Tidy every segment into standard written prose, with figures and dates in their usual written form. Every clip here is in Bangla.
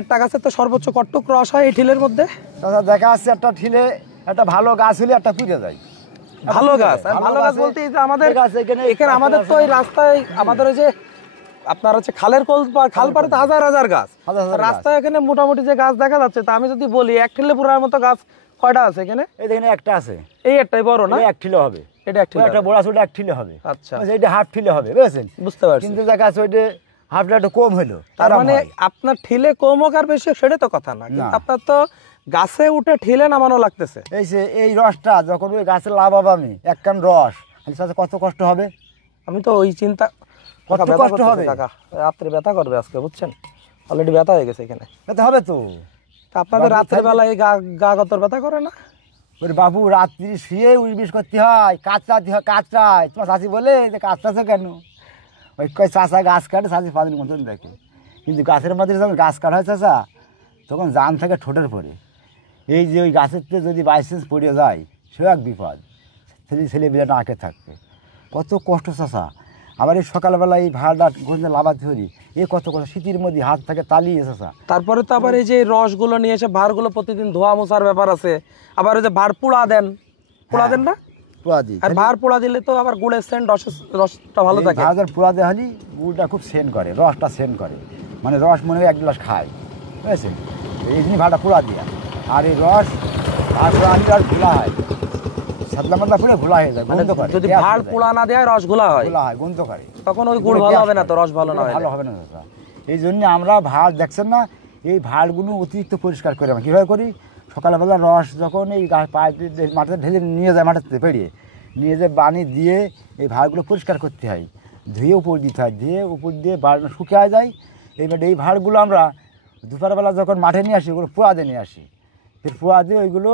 একটা গাছে তো সর্বোচ্চ কতটুক রস হয় এই ঠিলের মধ্যে? দাদা দেখা যাচ্ছে একটা ঠিলে একটা ভালো গাছ হলে একটা পুড়ে যায়। ভালো গাছ, আর ভালো গাছ বলতে এই যে আমাদের এখানে আমাদের তো ওই রাস্তায় আমাদের ওই যে আপনার হচ্ছে খালের খাল পারে তো হাজার হাজার গাছ, রাস্তায় এখানে মোটামুটি যে গাছ দেখা যাচ্ছে, তা আমি যদি বলি এক ঠিলে পুরার মতো গাছ কয়টা আছে এখানে? এই দেখেন একটা আছে, এই একটাই বড় না? এক ঠিলে হবে, এটা এক ঠিলে, একটা বড় আছে, ওটা এক ঠিলে হবে। আচ্ছা, এটা হাফ ঠিলে হবে, বুঝছেন? বুঝতে পারছি। কিন্তু দেখা যাচ্ছে ওইটা হাফটা একটু কম হলো, তার মানে আপনার ঠিলে কম হোক আর বেশি সেটা তো কথা না, কিন্তু আপনার তো গাছে উঠে ঠিলে নামানো লাগতেছে। এই যে এই রসটা যখন ওই গাছে লাগাবো আমি এক কান রস, কত কষ্ট হবে? আমি তো ওই চিন্তা, কত কষ্ট হবে কাকা, রাত্রে ব্যথা করবে আজকে, বুঝছেন? অলরেডি ব্যথা হয়ে গেছে এখানে, ব্যথা হবে তো। আপনাদের রাত্রে বেলায় গা গতর ব্যথা করে না? ওরে বাবু রাত্রি শুয়ে উইবিস করতে হয়, কাঁচরাতে হয়, কাঁচরায়। তোমার চাষি বলে যে কাঁচরাছে কেন? ওই কয় চাষা গাছ কাটে, চাষি পানির মতন দেখে, কিন্তু গাছের মধ্যে যখন গাছ কাটা হয় চাষা, তখন জান থাকে ঠোঁটের পরে। এই যে ওই গাছের যদি বাইচান্স পড়ে যায়, সেও এক বিপদ, ছেলেপিলাটা আঁকে থাকবে, কত কষ্ট চাষা। আবার এই সকালবেলা এই ভাড়টা গঞ্জে লাভাতে ধরি, কত কষ্ট, শীতের মধ্যে হাত থাকে তালিয়ে চাষা। তারপরে তো আবার এই যে রসগুলো নিয়ে এসে ভাড়গুলো প্রতিদিন ধোয়া মোছার ব্যাপার আছে, আবার ওই যে ভাড় পোড়া দেন না? পোড়া দিই, আর ভাড় পোড়া দিলে তো আবার গুড়ের সেন্ট, রসটা ভালো থাকে। ভাড় পোড়া দেওয়া হলে গুড়টা খুব সেন্ট করে, রসটা সেন্ট করে, মানে রস মনে হয় এক গ্লাস খায়, বুঝেছেন? এই জন্যই ভাড়টা পোড়া দেওয়া। আর এই রস আর পোড়ানি আর ঘোলা হয়, সাতলা মাতলা পুরো ঘোলা হয়ে যায়, গন্ধ করে। যদি ভাড় পোড়া না দেয় রস ঘোলা হয়, গন্ধ করে, তখন ওই গুড় ভালো হবে না, তো রস ভালো না, ভালো হবে না। এই জন্য আমরা ভাড় দেখছেন না, এই ভাড়গুলো অতিরিক্ত পরিষ্কার করে আমরা কীভাবে করি, সকালবেলা রস যখন এই মাটিতে ঢেলে নিয়ে যায়, মাটিতে পেরিয়ে নিয়ে যে পানি দিয়ে এই ভাড়গুলো পরিষ্কার করতে হয়, ধুয়ে উপর দিতে হয়, ধুয়ে উপর দিয়ে ভাড় শুকিয়ে যায়। এইবারে এই ভাড়গুলো আমরা দুপুরবেলা যখন মাঠে নিয়ে আসি, ওগুলো পোড়া দিয়ে নিয়ে আসি, ফের পোড়া দিয়ে ওইগুলো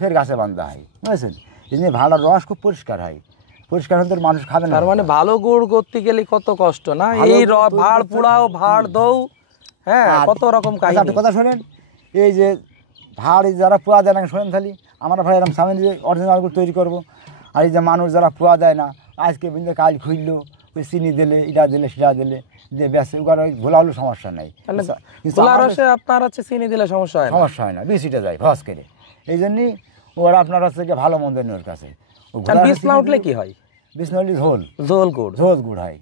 ফের গাছে বাঁধা হয়, বুঝেছেন? এই জন্য ভাড়ার রস খুব পরিষ্কার হয়, পরিষ্কার হতে মানুষ খাবে না। তার মানে ভালো গুড় করতে গেলে কত কষ্ট না, এই ভাড় পোড়াও, ভাড় দৌ, হ্যাঁ, কত রকম কাজ। একটা কথা শোনেন, এই যে ভাড় যারা পোড়া দেয় না, শোনেন খালি আমরা ভাই এরকম সামনে যে অরিজিনাল গুড় তৈরি করবো, আর এই যে মানুষ যারা পোড়া দেয় না, আজকে বিন্দু কাজ খুঁজলো, ওই চিনি দিলে, এটা দিলে, সেটা দিলে, দিয়ে বেসে ওখানে ঘোলা হলেও সমস্যা নাই। আপনার হচ্ছে চিনি দিলে সমস্যা হয় না, বেশিটা যায় ভস করে। এই জন্যই ওরা আপনার হচ্ছে ভালো মন্দ নেই ওর কাছে। বীজ না উঠলে কি হয়? বীজ না উঠলে ঝোল গুড় হয়,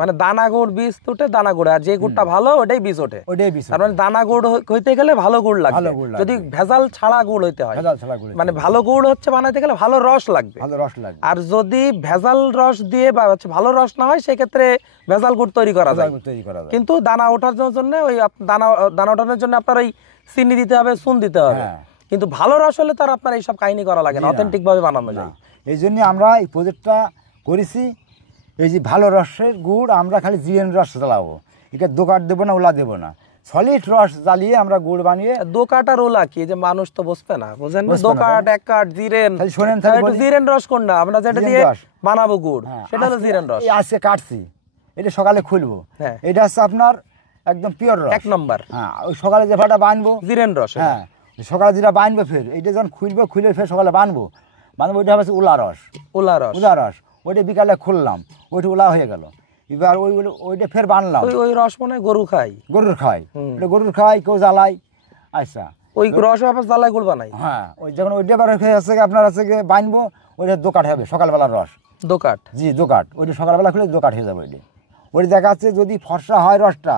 মানে দানা গুড় বীজ উঠে, দানা গুড়, আর যে গুড়টা ভালো ওটাই বীজ ওঠে, ওটাই বীজ। তার মানে দানা গুড় হইতে গেলে ভালো গুড় লাগবে, যদি ভেজাল ছাড়া গুড় হইতে হয়, মানে ভালো গুড় হচ্ছে বানাইতে গেলে ভালো রস লাগবে, আর যদি ভেজাল রস দিয়ে বা হচ্ছে ভালো রস না হয়, সেক্ষেত্রে ভেজাল গুড় তৈরি করা যায়। কিন্তু দানা ওঠার জন্য ওই দানা ওঠানোর জন্য আপনার ওই চিনি দিতে হবে, চুন দিতে হবে, কিন্তু ভালো রস হলে তার আপনার এইসব কাহিনী করা লাগে না, অথেন্টিক ভাবে বানানো যায়। এই জন্য আমরা এই প্রজেক্টটা করেছি, এই যে ভালো রসের গুড় আমরা খালি জিরেন রস জ্বালাবো, এটা দোকাট দেবো না, ওলা দেবো না, সলিড রস জ্বালিয়ে আমরা গুড় বানিয়ে। দোকাট আর ওলা কি, যে মানুষ তো বুঝবে না, বুঝেন? দোকাট, এক কাঠ, জিরেন, শোনেন জিরেন রস কোনটা আমরা যেটা দিয়ে বানাবো গুড়, সেটা হলো জিরেন রস। আজকে কাটছি, এটা সকালে খুলবো, এটা হচ্ছে আপনার একদম পিওর রস, 1 নম্বর। হ্যাঁ, ওই সকালে যে ভাটা বানবো জিরেন রস, হ্যাঁ, সকালে যেটা বানবো, ফের এইটা যখন খুলে ফের সকালে বানবো, ওইটা হচ্ছে উলা রস, ওইটা বিকালে খুললাম, ওইটা উলা হয়ে গেল। এবার ওইটা ফের বানলাম, ওই রস মনে গরুর খাই, কেউ জ্বালাই। আচ্ছা, ওই রস আবার জ্বালাই গুড় বানাই। হ্যাঁ, ওই যখন ওইটা এবার হচ্ছে আপনার হচ্ছে বানবো, ওইটা দোকাট হবে সকালবেলার রস, দোকাট, জি দোকাট, ওইটা সকালবেলা খুলে দোকাট হয়ে যাবে। ওইটা দেখা যাচ্ছে যদি ফর্সা হয় রসটা,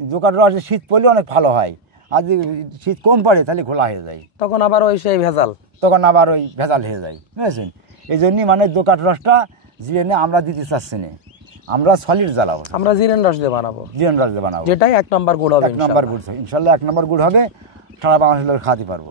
দোকাট রস শীত পড়লে অনেক ভালো হয়, আর যদি শীত কম পড়ে তাহলে ঘোলা হয়ে যায়, তখন আবার ওই সেই ভেজাল, হয়ে যায়, বুঝেছেন? এই জন্যই মানে দোকাট রসটা জিরেনে আমরা দিতে চাচ্ছি না, আমরা সলিড জ্বালাবো, আমরা জিরেন রস দিয়ে বানাবো, যেটাই 1 নম্বর গুড় হবে, 1 নম্বর গুড়, ইনশাল্লাহ 1 নম্বর গুড় হবে, সারা বাংলাদেশের লোক খাওয়াতে পারবো।